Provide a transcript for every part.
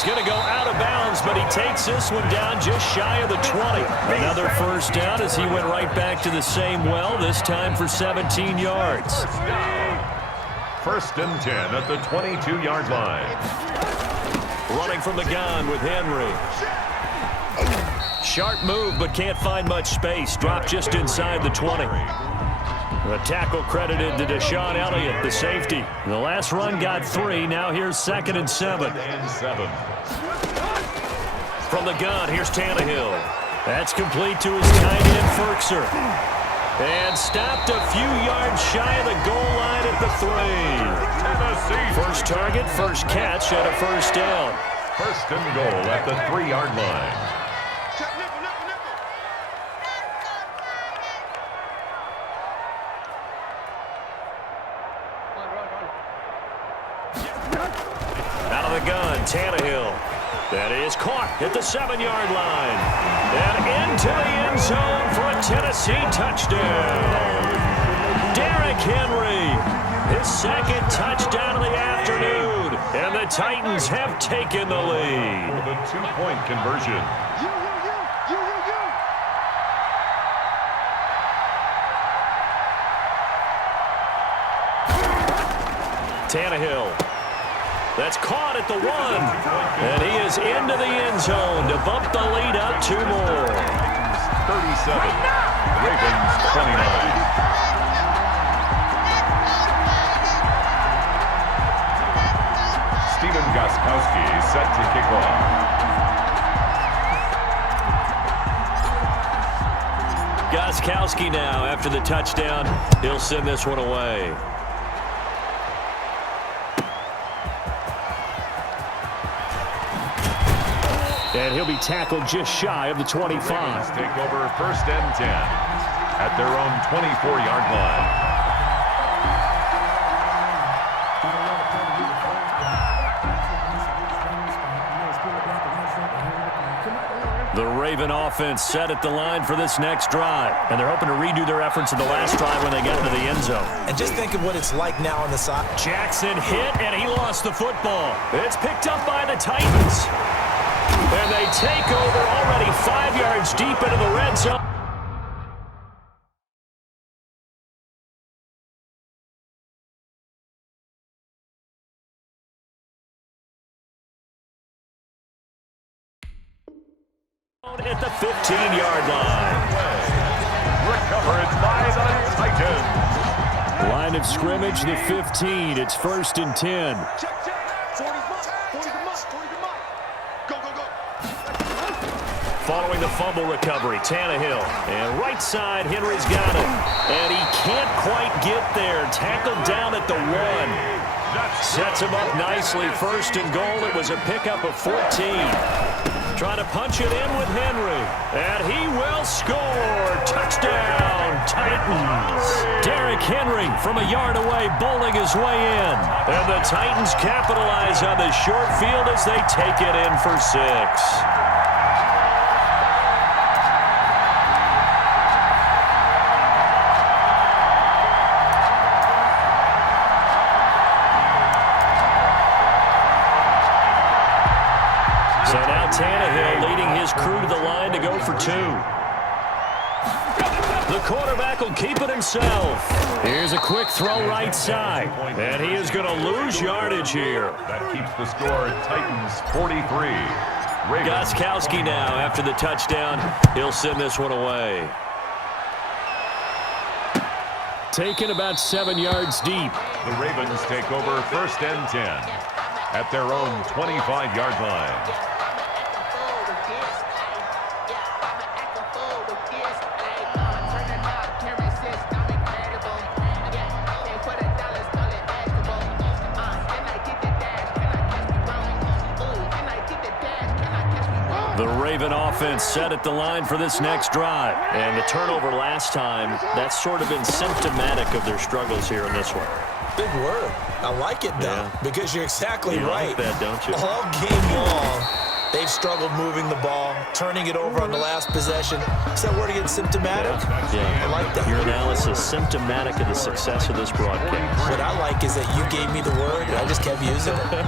He's going to go out of bounds, but he takes this one down just shy of the 20. Another first down as he went right back to the same well, this time for 17 yards. First and 10 at the 22-yard line. Running from the gun with Henry. Sharp move, but can't find much space. Dropped just inside the 20. The tackle credited to Deshaun Elliott, the safety. The last run got 3. Now here's 2nd and 7. From the gun, here's Tannehill. That's complete to his tight end, Ferkser. And stopped a few yards shy of the goal line at the 3. First target, first catch, and a first down. First and goal at the 3-yard line. Out of the gun, Tannehill. That is caught at the 7-yard line. And into the end zone for a Tennessee touchdown. Derrick Henry, his 2nd touchdown of the afternoon. And the Titans have taken the lead. For the 2-point conversion. Tannehill. That's caught at the 1. And he is into the end zone to bump the lead up 2 more. 37. Ravens 29. Stephen Gostkowski set to kick off. Gostkowski now after the touchdown. He'll send this one away. And he'll be tackled just shy of the 25. Ravens take over first and 10 at their own 24-yard line. The Raven offense set at the line for this next drive. And they're hoping to redo their efforts in the last drive when they got into the end zone. And just think of what it's like now on the side. Jackson hit, and he lost the football. It's picked up by the Titans. And they take over already 5 yards deep into the red zone. At the 15-yard line. Recovered by the Titans. Line of scrimmage, the 15. It's 1st and 10. Following the fumble recovery, Tannehill. And right side, Henry's got it. And he can't quite get there. Tackled down at the 1. Sets him up nicely. 1st and goal. It was a pickup of 14. Trying to punch it in with Henry. And he will score. Touchdown, Titans. Derrick Henry from a yard away bowling his way in. And the Titans capitalize on the short field as they take it in for 6. So now Tannehill leading his crew to the line to go for 2. The quarterback will keep it himself. Here's a quick throw right side. And he is going to lose yardage here. That keeps the score Titans 43. Gostkowski now after the touchdown. He'll send this one away. Taken about 7 yards deep. The Ravens take over 1st and 10 at their own 25-yard line. The Raven offense set at the line for this next drive. And the turnover last time, that's sort of been symptomatic of their struggles here in this one. Big word. I like it, though, because you're exactly right. You like that, don't you? All game long, they've struggled moving the ball, turning it over on the last possession. Is that word again, symptomatic? Yeah. I like that. Your analysis, symptomatic of the success of this broadcast. What I like is that you gave me the word, and I just kept using it.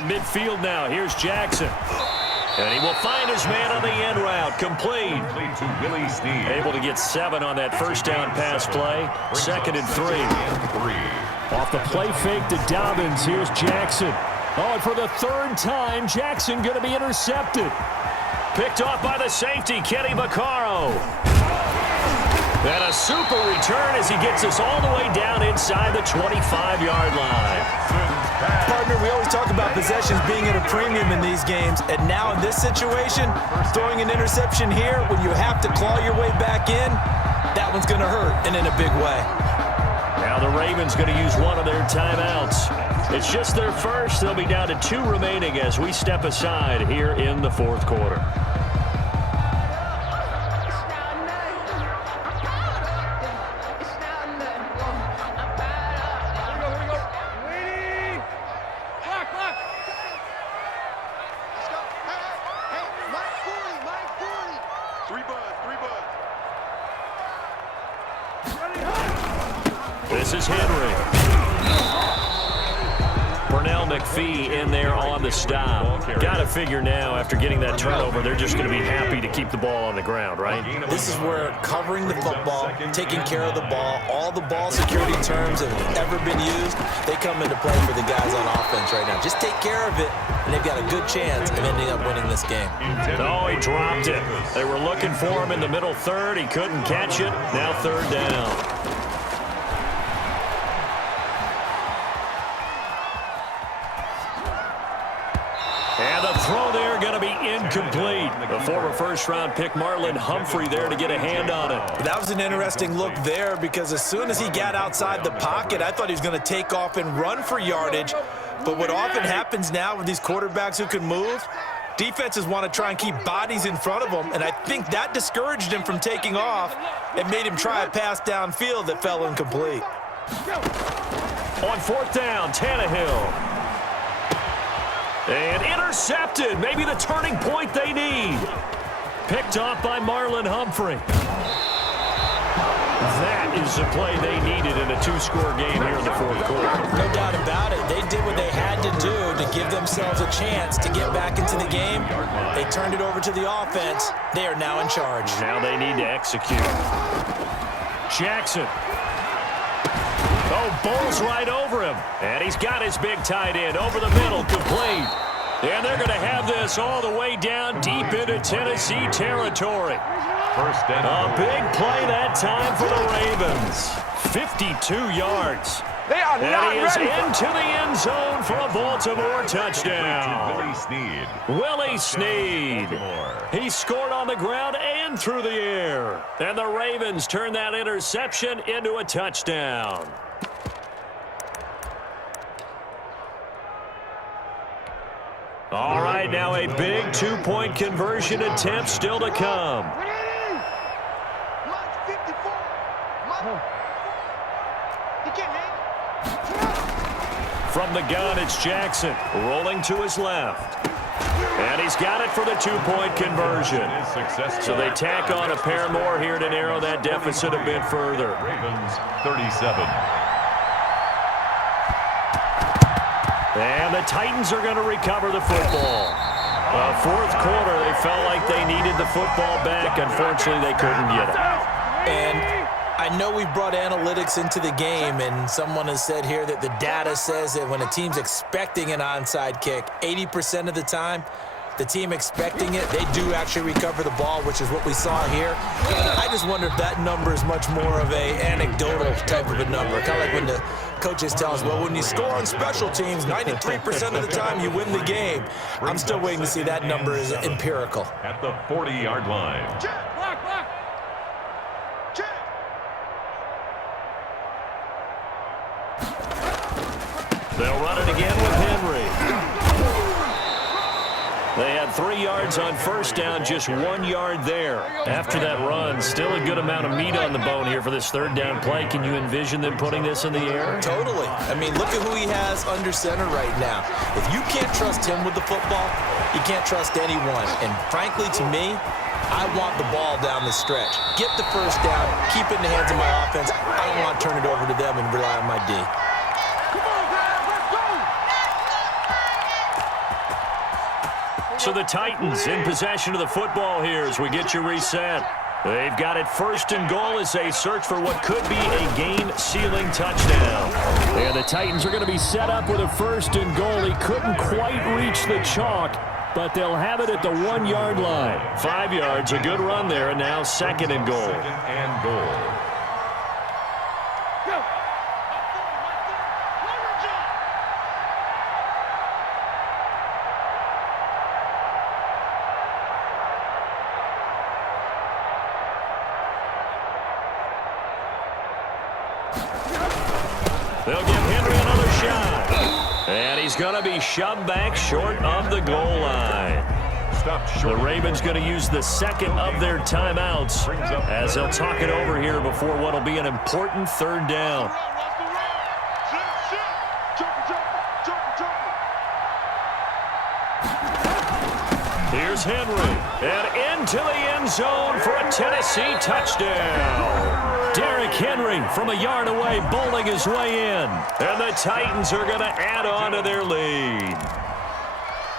from midfield now. Here's Jackson. And he will find his man on the end route. Complete. To Willie Snead. Able to get 7 on that first down pass play. 2nd and 3. Off the play fake to Dobbins. Here's Jackson. Oh, and for the 3rd time, Jackson going to be intercepted. Picked off by the safety, Kenny Vaccaro. And a super return as he gets us all the way down inside the 25-yard line. Partner, we always talk about possessions being at a premium in these games, and now in this situation, throwing an interception here when you have to claw your way back in, that one's going to hurt, and in a big way. Now the Ravens going to use one of their timeouts. It's just their first. They'll be down to 2 remaining as we step aside here in the 4th quarter. This is Henry. Pernell McPhee in there on the stop. Got to figure now, after getting that turnover, they're just going to be happy to keep the ball on the ground, right? This is where covering the football, taking care of the ball, all the ball security terms that have ever been used, they come into play for the guys on offense right now. Just take care of it, and they've got a good chance of ending up winning this game. Oh, he dropped it. They were looking for him in the middle third. He couldn't catch it. Now 3rd down. And the throw there going to be incomplete. The former first-round pick Marlon Humphrey there to get a hand on it. That was an interesting look there because as soon as he got outside the pocket, I thought he was going to take off and run for yardage. But what often happens now with these quarterbacks who can move, defenses want to try and keep bodies in front of them, and I think that discouraged him from taking off and made him try a pass downfield that fell incomplete. On 4th down, Tannehill. And intercepted. Maybe the turning point they need. Picked off by Marlon Humphrey. That is the play they needed in a 2-score game here in the 4th quarter. No doubt about it. They did what they had to do to give themselves a chance to get back into the game. They turned it over to the offense. They are now in charge. Now they need to execute. Jackson. Oh, bowls right over him. And he's got his big tight end over the middle, complete. And they're going to have this all the way down deep into Tennessee territory. A big play that time for the Ravens. 52 yards. They are not and he is ready. into the end zone for a Baltimore touchdown. Willie Snead. He scored on the ground and through the air. And the Ravens turn that interception into a touchdown. All right, now a big 2-point conversion attempt still to come. From the gun, it's Jackson rolling to his left. And he's got it for the 2-point conversion. So they tack on a pair more here to narrow that deficit a bit further. Ravens 37. And the Titans are going to recover the football. 4th quarter, they felt like they needed the football back. Unfortunately, they couldn't get it. And I know we've brought analytics into the game, and someone has said here that the data says that when a team's expecting an onside kick, 80% of the time, the team expecting it, they do actually recover the ball, which is what we saw here. I just wonder if that number is much more of a anecdotal type of a number. Kind of like when the coaches tell us, well, when you score on special teams, 93% of the time you win the game. I'm still waiting to see that number is empirical. At the 40-yard line. They'll run it again with Henry. They had 3 yards on first down, just 1 yard there. After that run, still a good amount of meat on the bone here for this 3rd down play. Can you envision them putting this in the air? Totally. I mean, look at who he has under center right now. If you can't trust him with the football, you can't trust anyone. And frankly, to me, I want the ball down the stretch. Get the first down, keep it in the hands of my offense. I don't want to turn it over to them and rely on my D. So the Titans in possession of the football here as we get you reset. They've got it first and goal as they search for what could be a game-sealing touchdown. And the Titans are going to be set up with a first and goal. He couldn't quite reach the chalk, but they'll have it at the 1-yard line. 5 yards, a good run there, and now second and goal. Second and goal. They'll give Henry another shot. And he's going to be shoved back short of the goal line. The Ravens going to use the second of their timeouts as they'll talk it over here before what will be an important third down. Here's Henry, and into the end zone for a Tennessee touchdown. Derrick Henry from a yard away bowling his way in. And the Titans are going to add on to their lead.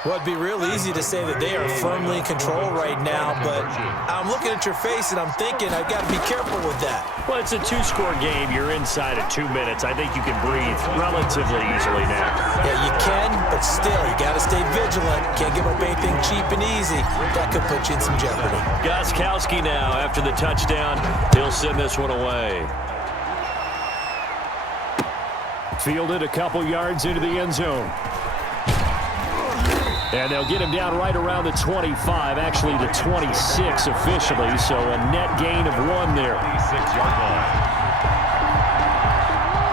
Well, it'd be real easy to say that they are firmly in control right now, but I'm looking at your face and I'm thinking I've got to be careful with that. Well, it's a two-score game. You're inside of 2 minutes. I think you can breathe relatively easily now. Yeah, you can, but still, you got to stay vigilant. Can't give up anything cheap and easy. That could put you in some jeopardy. Gostkowski now, after the touchdown, he'll send this one away. Fielded a couple yards into the end zone. And they'll get him down right around the 25, actually the 26 officially, so a net gain of 1 there. 26-yard line.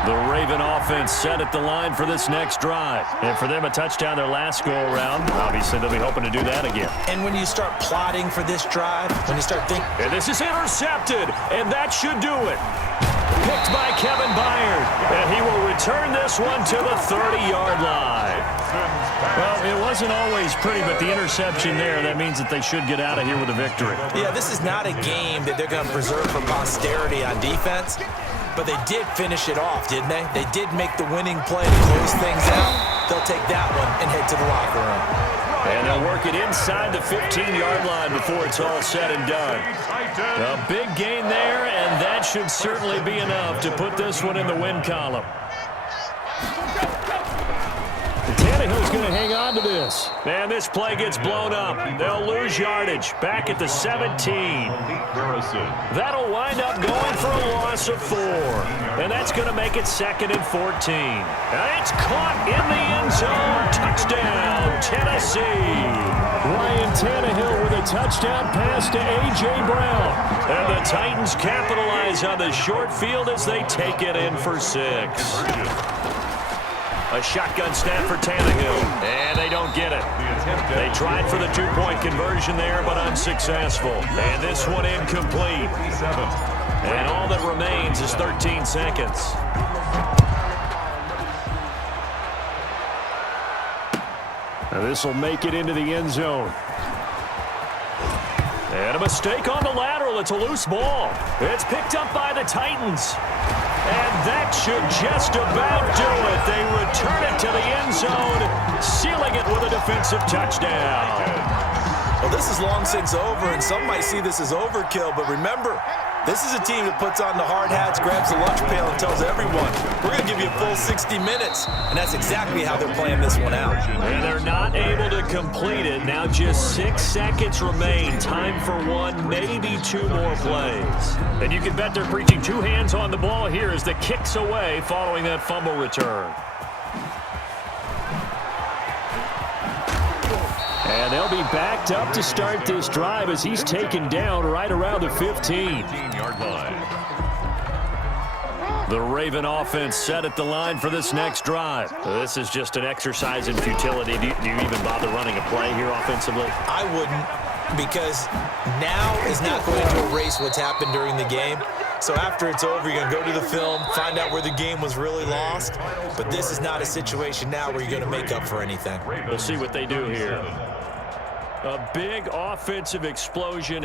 The Raven offense set at the line for this next drive. And for them, a touchdown their last go-around. Obviously, they'll be hoping to do that again. And when you start plotting for this drive, when you start thinking... And this is intercepted, and that should do it. Picked by Kevin Byard, and he will return this one to the 30-yard line. Well, it wasn't always pretty, but the interception there, that means that they should get out of here with a victory. Yeah, this is not a game that they're going to preserve for posterity on defense, but they did finish it off, didn't they? They did make the winning play to close things out. They'll take that one and head to the locker room. And they'll work it inside the 15-yard line before it's all said and done. A big gain there, and that should certainly be enough to put this one in the win column. Tannehill's going to hang on to this. And this play gets blown up. They'll lose yardage. Back at the 17. That'll wind up going for a loss of 4. And that's going to make it 2nd and 14. And it's caught in the end zone. Touchdown, Tennessee. Ryan Tannehill with a touchdown pass to A.J. Brown. And the Titans capitalize on the short field as they take it in for 6. A shotgun snap for Tannehill, and they don't get it. They tried for the 2-point conversion there, but unsuccessful. And this one incomplete. And all that remains is 13 seconds. Now this will make it into the end zone. And a mistake on the lateral. It's a loose ball. It's picked up by the Titans. And that should just about do it. They return it to the end zone, sealing it with a defensive touchdown. Well, this is long since over, and some might see this as overkill, but remember, this is a team that puts on the hard hats, grabs the lunch pail, and tells everyone, we're going to give you a full 60 minutes. And that's exactly how they're playing this one out. And they're not able to complete it. Now just 6 seconds remain. Time for 1, maybe 2 more plays. And you can bet they're preaching 2 hands on the ball here as the kick's away following that fumble return. And they'll be backed up to start this drive as he's taken down right around the 15-yard line. The Raven offense set at the line for this next drive. This is just an exercise in futility. Do you even bother running a play here offensively? I wouldn't, because now is not going to erase what's happened during the game. So after it's over, you're going to go to the film, find out where the game was really lost. But this is not a situation now where you're going to make up for anything. We'll see what they do here. A big offensive explosion.